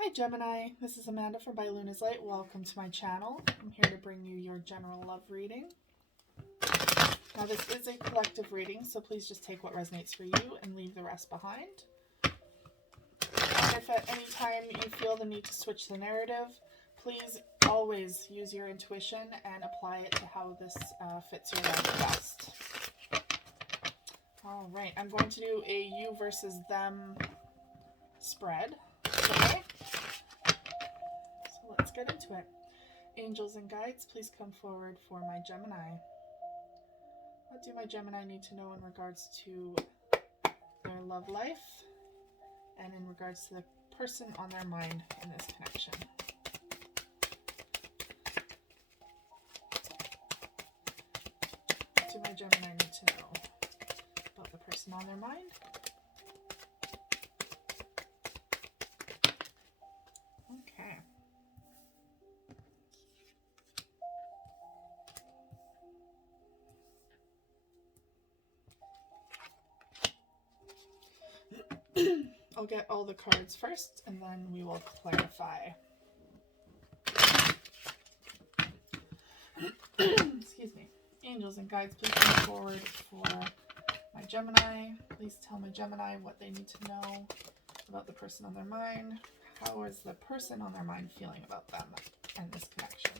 Hi Gemini, this is Amanda from By Luna's Light. Welcome to my channel. I'm here to bring you your general love reading. Now this is a collective reading, so please just take what resonates for you and leave the rest behind. And if at any time you feel the need to switch the narrative, please always use your intuition and apply it to how this fits your life best. All right, I'm going to do a you versus them spread today. So let's get into it. Angels and guides, please come forward for my Gemini. What do my Gemini need to know in regards to their love life and in regards to the person on their mind in this connection? What do my Gemini need to know about the person on their mind? Okay. I'll get all the cards first and then we will clarify. Excuse me. Angels and guides, please come forward for my Gemini. Please tell my Gemini what they need to know about the person on their mind. How is the person on their mind feeling about them and this connection?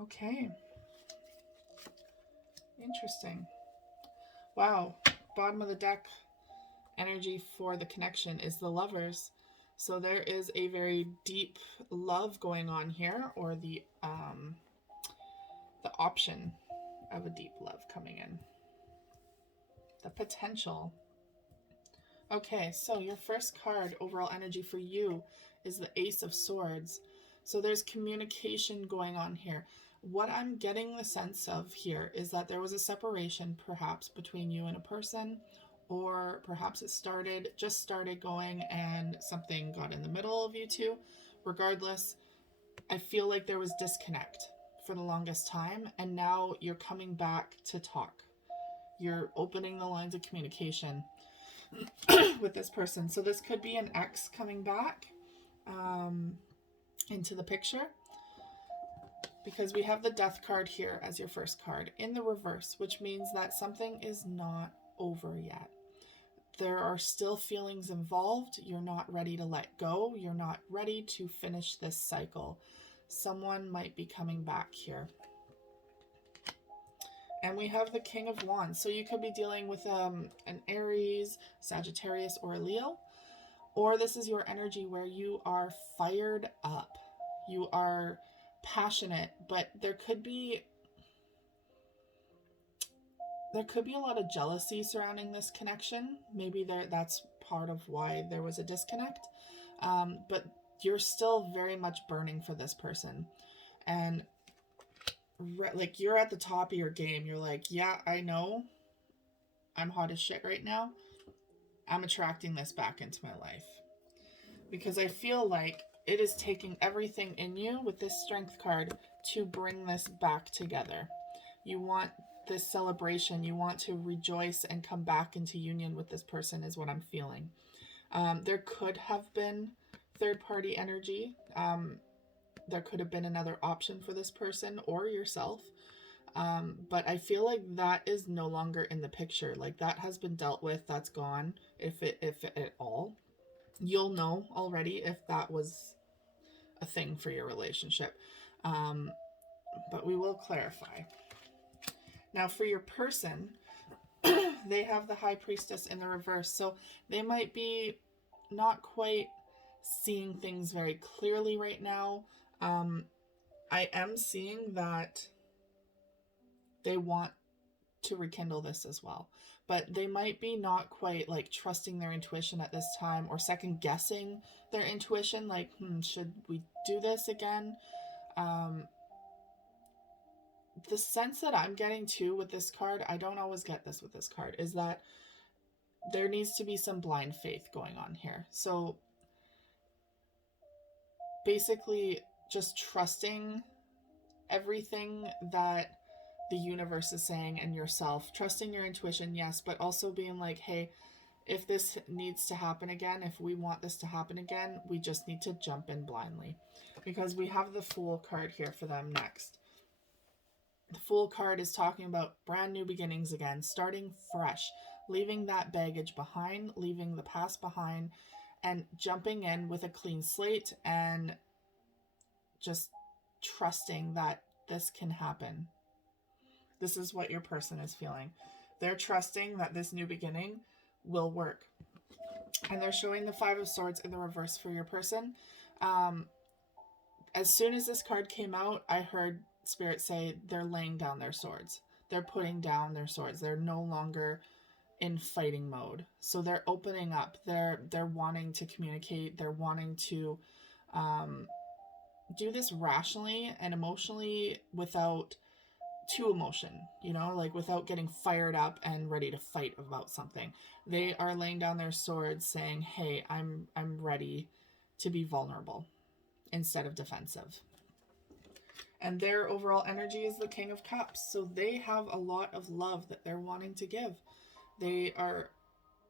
Okay. Interesting. Wow. Bottom of the deck energy for the connection is the Lovers. So there is a very deep love going on here, or the option of a deep love coming in. The potential. Okay, so your first card, overall energy for you, is the Ace of Swords. So there's communication going on here. What I'm getting the sense of here is that there was a separation perhaps between you and a person, or perhaps it just started going and something got in the middle of you two. Regardless, I feel like there was disconnect for the longest time, and now you're coming back to talk. You're opening the lines of communication with this person. So this could be an ex coming back into the picture, because we have the Death card here as your first card in the reverse, which means that something is not over yet. There are still feelings involved. You're not ready to let go. You're not ready to finish this cycle. Someone might be coming back here. And we have the King of Wands. So you could be dealing with an Aries, Sagittarius, or a Leo. Or this is your energy where you are fired up. You are passionate, but there could be a lot of jealousy surrounding this connection. Maybe that's part of why there was a disconnect. But you're still very much burning for this person. And like, you're at the top of your game. You're like, yeah, I know I'm hot as shit right now. I'm attracting this back into my life. Because I feel like it is taking everything in you with this Strength card to bring this back together. You want this celebration. You want to rejoice and come back into union with this person is what I'm feeling. There could have been third-party energy. There could have been another option for this person or yourself. But I feel like that is no longer in the picture. Like, that has been dealt with. That's gone, if at all. You'll know already if that was a thing for your relationship. But we will clarify. Now, for your person, they have the High Priestess in the reverse. So they might be not quite seeing things very clearly right now. I am seeing that they want to rekindle this as well. But they might be not quite like trusting their intuition at this time, or second guessing their intuition. Like, should we do this again? The sense that I'm getting too with this card, I don't always get this with this card, is that there needs to be some blind faith going on here. So basically, just trusting everything that the universe is saying and yourself, trusting your intuition, yes, but also being like, hey, if this needs to happen again, if we want this to happen again, we just need to jump in blindly. Because we have the Fool card here for them next. The Fool card is talking about brand new beginnings again, starting fresh, leaving that baggage behind, leaving the past behind, and jumping in with a clean slate and just trusting that this can happen. This is what your person is feeling. They're trusting that this new beginning will work. And they're showing the Five of Swords in the reverse for your person. As soon as this card came out, I heard Spirit say they're laying down their swords. They're putting down their swords. They're no longer in fighting mode. So they're opening up. They're wanting to communicate. They're wanting to do this rationally and emotionally without too emotion, you know, like without getting fired up and ready to fight about something. They are laying down their swords saying, hey, I'm ready to be vulnerable instead of defensive. And their overall energy is the King of Cups. So they have a lot of love that they're wanting to give. They are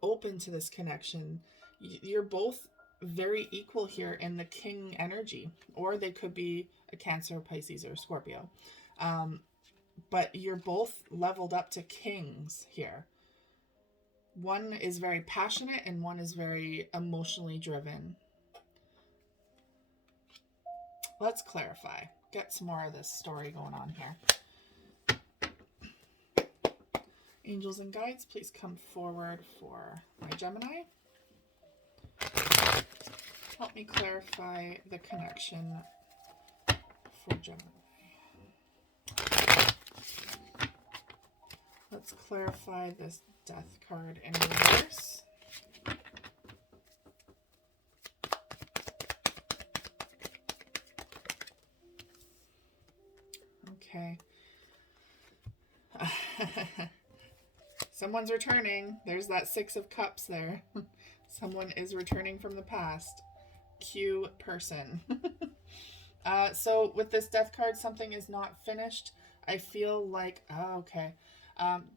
open to this connection. You're both very equal here in the King energy, or they could be a Cancer, Pisces, or Scorpio. But you're both leveled up to kings here. One is very passionate and one is very emotionally driven. Let's clarify. Get some more of this story going on here. Angels and guides, please come forward for my Gemini. Help me clarify the connection for Gemini. Let's clarify this Death card in reverse. Okay. Someone's returning. There's that Six of Cups there. Someone is returning from the past. Cue person. So with this Death card, something is not finished. I feel like, okay.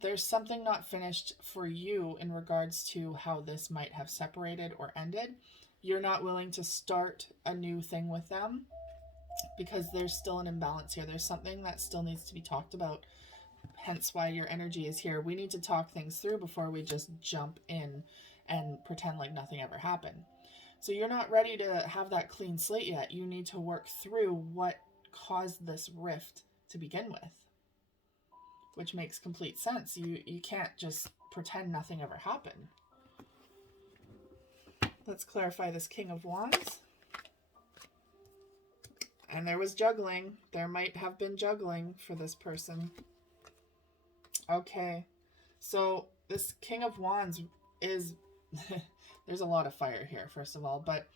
There's something not finished for you in regards to how this might have separated or ended. You're not willing to start a new thing with them because there's still an imbalance here. There's something that still needs to be talked about. Hence why your energy is here. We need to talk things through before we just jump in and pretend like nothing ever happened. So you're not ready to have that clean slate yet. You need to work through what caused this rift to begin with. Which makes complete sense. You can't just pretend nothing ever happened. Let's clarify this King of Wands. And there was juggling. There might have been juggling for this person. Okay. So this King of Wands is... there's a lot of fire here, first of all. But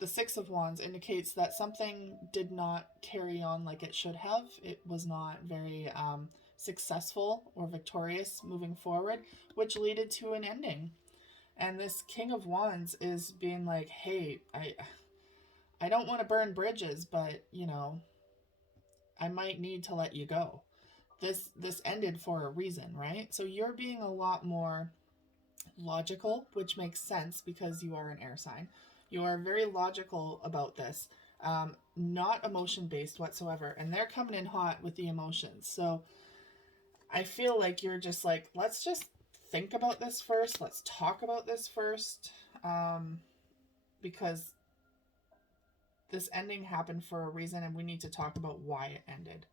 the Six of Wands indicates that something did not carry on like it should have. It was not very... successful or victorious moving forward, which led to an ending. And this King of Wands is being like, hey, I don't want to burn bridges, but you know, I might need to let you go. This ended for a reason, right? So you're being a lot more logical, which makes sense because you are an air sign. You are very logical about this, not emotion based whatsoever, and they're coming in hot with the emotions. So I feel like you're just like, let's just think about this first. Let's talk about this first. Because this ending happened for a reason and we need to talk about why it ended.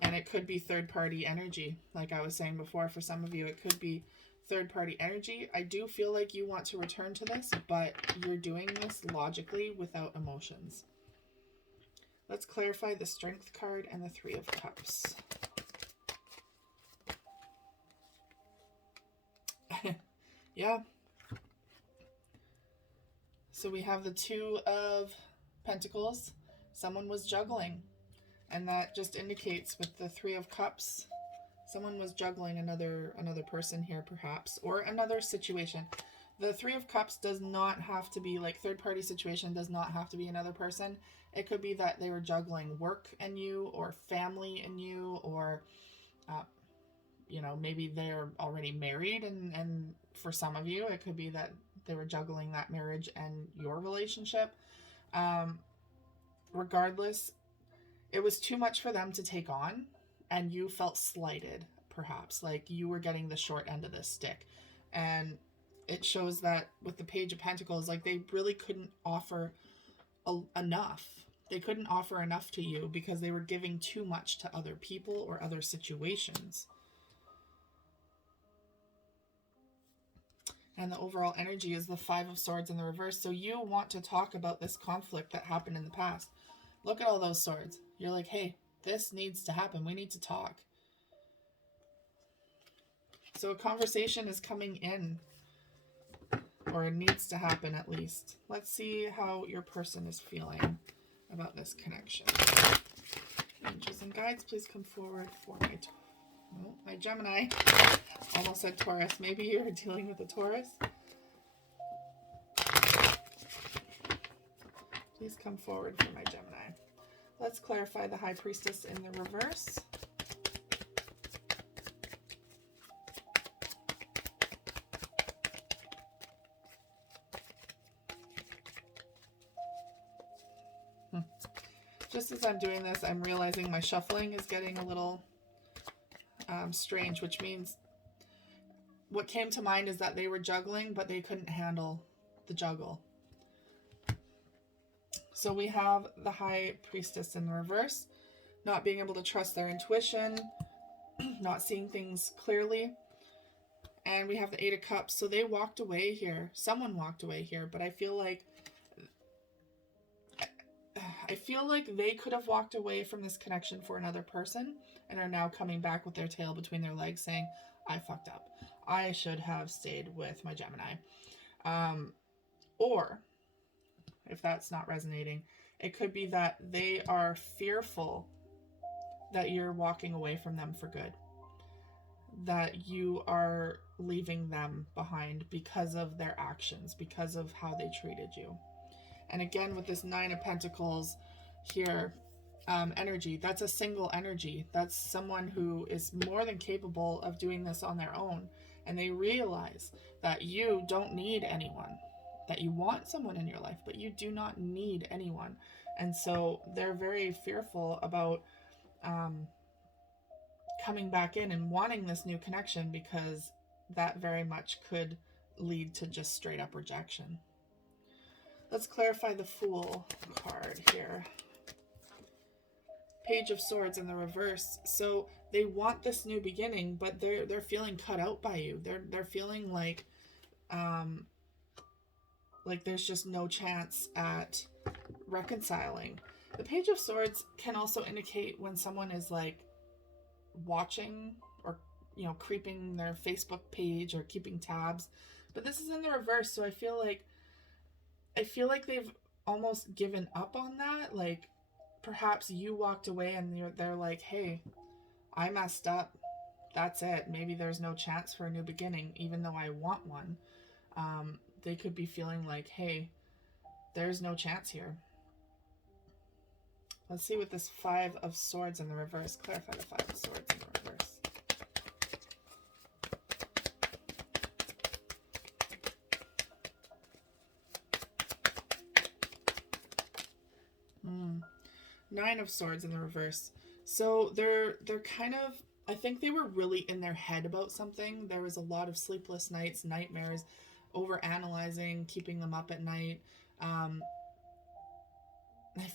And it could be third-party energy. Like I was saying before, for some of you, it could be third-party energy. I do feel like you want to return to this, but you're doing this logically without emotions. Let's clarify the Strength card and the Three of Cups. Yeah. So we have the Two of Pentacles. Someone was juggling. And that just indicates with the Three of Cups, someone was juggling another person here perhaps, or another situation. The Three of Cups does not have to be like third party situation, does not have to be another person. It could be that they were juggling work and you, or family and you, or uh, maybe they're already married, and for some of you, it could be that they were juggling that marriage and your relationship. Um, Regardless, it was too much for them to take on, and you felt slighted, perhaps, like you were getting the short end of this stick. And it shows that with the Page of Pentacles, like they really couldn't offer enough. They couldn't offer enough to you because they were giving too much to other people or other situations. And the overall energy is the Five of Swords in the reverse. So you want to talk about this conflict that happened in the past. Look at all those swords. You're like, hey, this needs to happen. We need to talk. So a conversation is coming in, or it needs to happen at least. Let's see how your person is feeling about this connection. Angels and guides, please come forward for my Gemini. Almost said Taurus. Maybe you're dealing with a Taurus. Please come forward for my Gemini. Let's clarify the High Priestess in the reverse. Just as I'm doing this, I'm realizing my shuffling is getting a little strange, which means what came to mind is that they were juggling, but they couldn't handle the juggle. So we have the High Priestess in the reverse, not being able to trust their intuition, not seeing things clearly. And we have the Eight of Cups. So they walked away here. Someone walked away here, but I feel like they could have walked away from this connection for another person and are now coming back with their tail between their legs saying, I fucked up. I should have stayed with my Gemini. Or, if that's not resonating, it could be that they are fearful that you're walking away from them for good. That you are leaving them behind because of their actions, because of how they treated you. And again, with this Nine of Pentacles here, energy, that's a single energy. That's someone who is more than capable of doing this on their own. And they realize that you don't need anyone, that you want someone in your life, but you do not need anyone. And so they're very fearful about coming back in and wanting this new connection, because that very much could lead to just straight up rejection. Let's clarify the Fool card here. Page of Swords in the reverse. So they want this new beginning, but they're feeling cut out by you. They're feeling like there's just no chance at reconciling. The Page of Swords can also indicate when someone is like watching or creeping their Facebook page or keeping tabs. But this is in the reverse, so I feel like they've almost given up on that. Like perhaps you walked away and they're like, hey, I messed up. That's it. Maybe there's no chance for a new beginning, even though I want one. They could be feeling like, hey, there's no chance here. Let's see with this Five of Swords in the reverse. Clarify the Five of Swords in the reverse. Nine of Swords in the reverse. So they're kind of, I think they were really in their head about something. There was a lot of sleepless nights, nightmares, over analyzing, keeping them up at night. I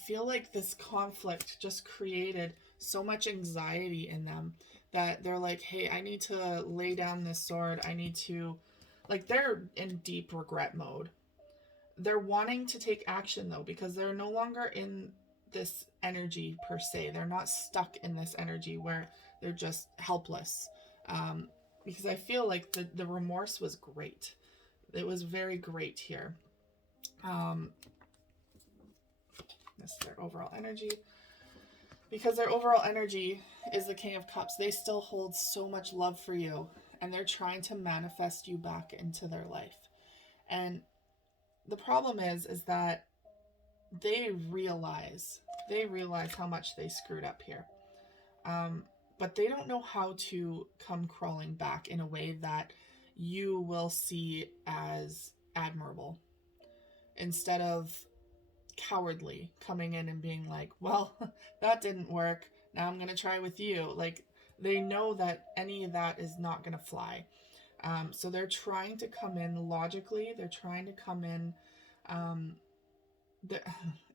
feel like this conflict just created so much anxiety in them that they're like, hey, I need to lay down this sword. I need to, they're in deep regret mode. They're wanting to take action though, because they're no longer in this energy per se. They're not stuck in this energy where they're just helpless. Because I feel like the remorse was great. It was very great here. This is their overall energy. Because their overall energy is the King of Cups. They still hold so much love for you, and they're trying to manifest you back into their life. And the problem is that they realize how much they screwed up here. But they don't know how to come crawling back in a way that you will see as admirable, instead of cowardly coming in and being like, well, that didn't work, now I'm going to try with you. Like, they know that any of that is not going to fly. So they're trying to come in logically. They're trying to come in,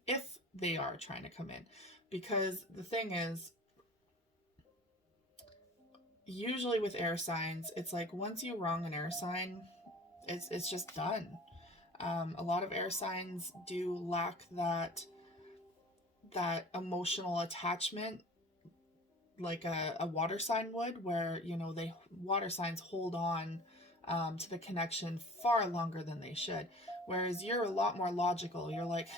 if they are trying to come in. Because the thing is, usually with air signs, it's like once you wrong an air sign, it's just done. A lot of air signs do lack that emotional attachment, like a water sign would, where, you know, water signs hold on to the connection far longer than they should. Whereas you're a lot more logical. You're like,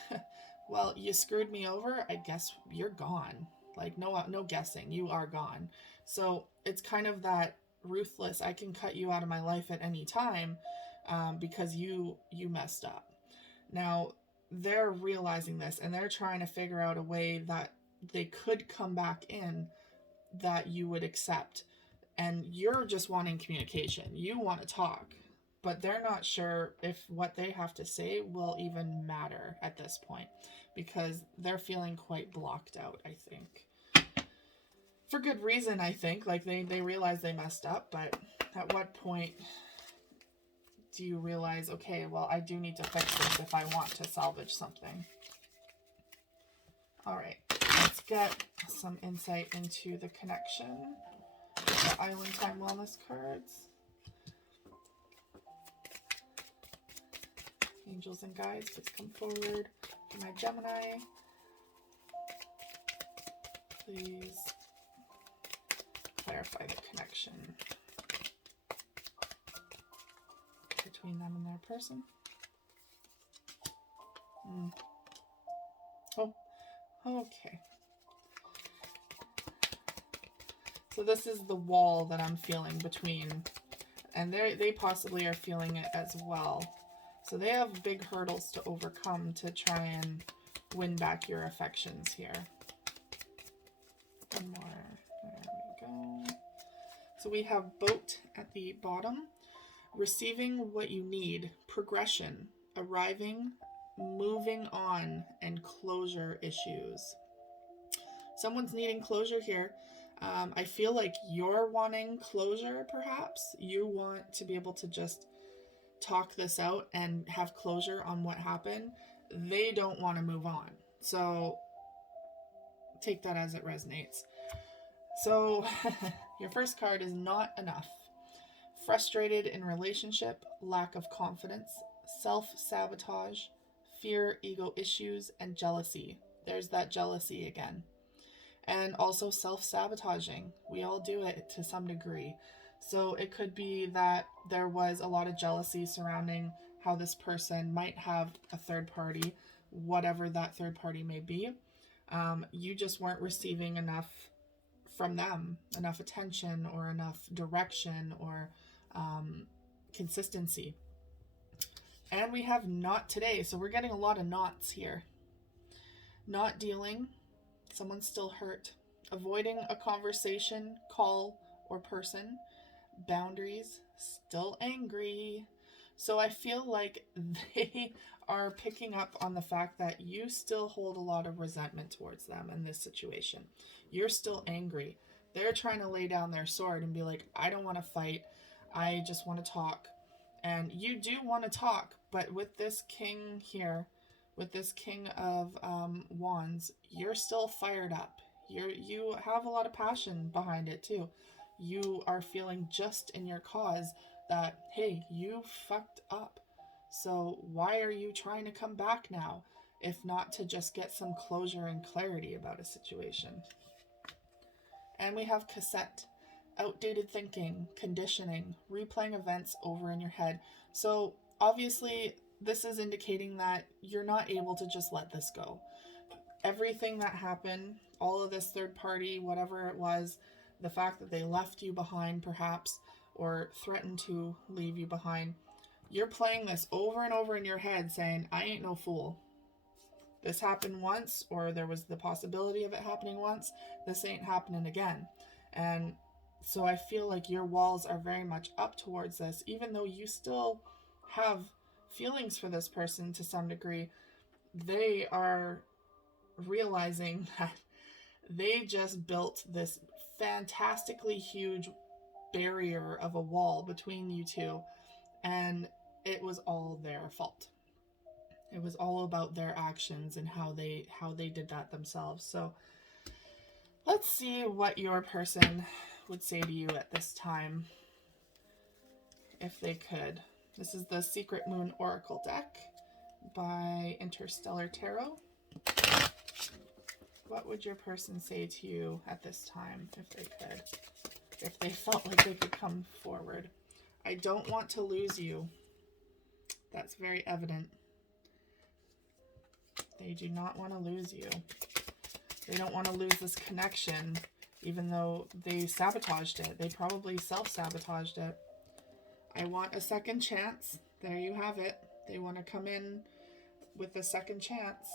well, you screwed me over, I guess you're gone. Like, no guessing, you are gone. So it's kind of that ruthless, I can cut you out of my life at any time, because you messed up. Now, they're realizing this, and they're trying to figure out a way that they could come back in that you would accept. And you're just wanting communication. You want to talk. But they're not sure if what they have to say will even matter at this point, because they're feeling quite blocked out, I think. For good reason, I think. Like, they realize they messed up, but at what point do you realize, okay, well, I do need to fix this if I want to salvage something? All right, let's get some insight into the connection with the Island Time Wellness cards. Angels and guides, please come forward for my Gemini. Please clarify the connection between them and their person. Oh, okay. So this is the wall that I'm feeling between, and they possibly are feeling it as well. So they have big hurdles to overcome to try and win back your affections here. One more. There we go. So we have boat at the bottom. Receiving what you need. Progression. Arriving. Moving on. And closure issues. Someone's needing closure here. I feel like you're wanting closure, perhaps. You want to be able to just talk this out and have closure on what happened. They don't want to move on. So take that as it resonates. So your first card is not enough. Frustrated in relationship, lack of confidence, self-sabotage, fear, ego issues, and jealousy. There's that jealousy again. And also self-sabotaging. We all do it to some degree. So it could be that there was a lot of jealousy surrounding how this person might have a third party, whatever that third party may be. You just weren't receiving enough from them, enough attention or enough direction or consistency. And we have not today, so we're getting a lot of nots here. Not dealing. Someone's still hurt. Avoiding a conversation, call, or person. Boundaries. Still angry. So I feel like they are picking up on the fact that you still hold a lot of resentment towards them in this situation. You're still angry. They're trying to lay down their sword and be like, I don't want to fight. I just want to talk. And you do want to talk, but with this king here, with this King of Wands, you're still fired up. You have a lot of passion behind it too. You are feeling just in your cause that, hey, you fucked up. So why are you trying to come back now, if not to just get some closure and clarity about a situation? And we have cassette, outdated thinking, conditioning, replaying events over in your head. So obviously, this is indicating that you're not able to just let this go. Everything that happened, all of this third party, whatever it was, the fact that they left you behind perhaps, or threatened to leave you behind, You're playing this over and over in your head saying, I ain't no fool. This happened once, or there was the possibility of it happening once. This ain't happening again. And so I feel like your walls are very much up towards this, even though you still have feelings for this person to some degree. They are realizing that they just built this fantastically huge barrier of a wall between you two, and it was all their fault. It was all about their actions and how they did that themselves. So let's see what your person would say to you at this time, if they could. This is the Secret Moon Oracle deck by Interstellar Tarot. What would your person say to you at this time, if they could? If they felt like they could come forward. I don't want to lose you. That's very evident. They do not want to lose you. They don't want to lose this connection, even though they sabotaged it. They probably self-sabotaged it. I want a second chance. There you have it. They want to come in with a second chance.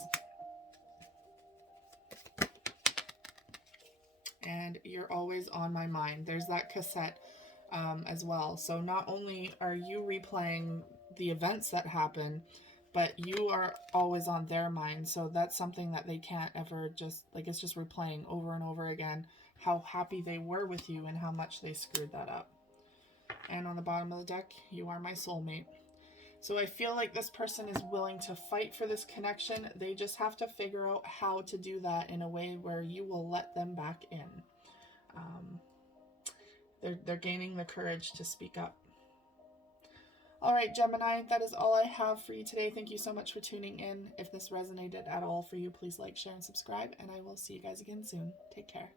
And you're always on my mind. There's that cassette as well. So not only are you replaying the events that happen, but you are always on their mind. So that's something that they can't ever just, like, it's just replaying over and over again how happy they were with you and how much they screwed that up. And on the bottom of the deck, you are my soulmate. So I feel like this person is willing to fight for this connection. They just have to figure out how to do that in a way where you will let them back in. They're gaining the courage to speak up. All right, Gemini, that is all I have for you today. Thank you so much for tuning in. If this resonated at all for you, please like, share, and subscribe, and I will see you guys again soon. Take care.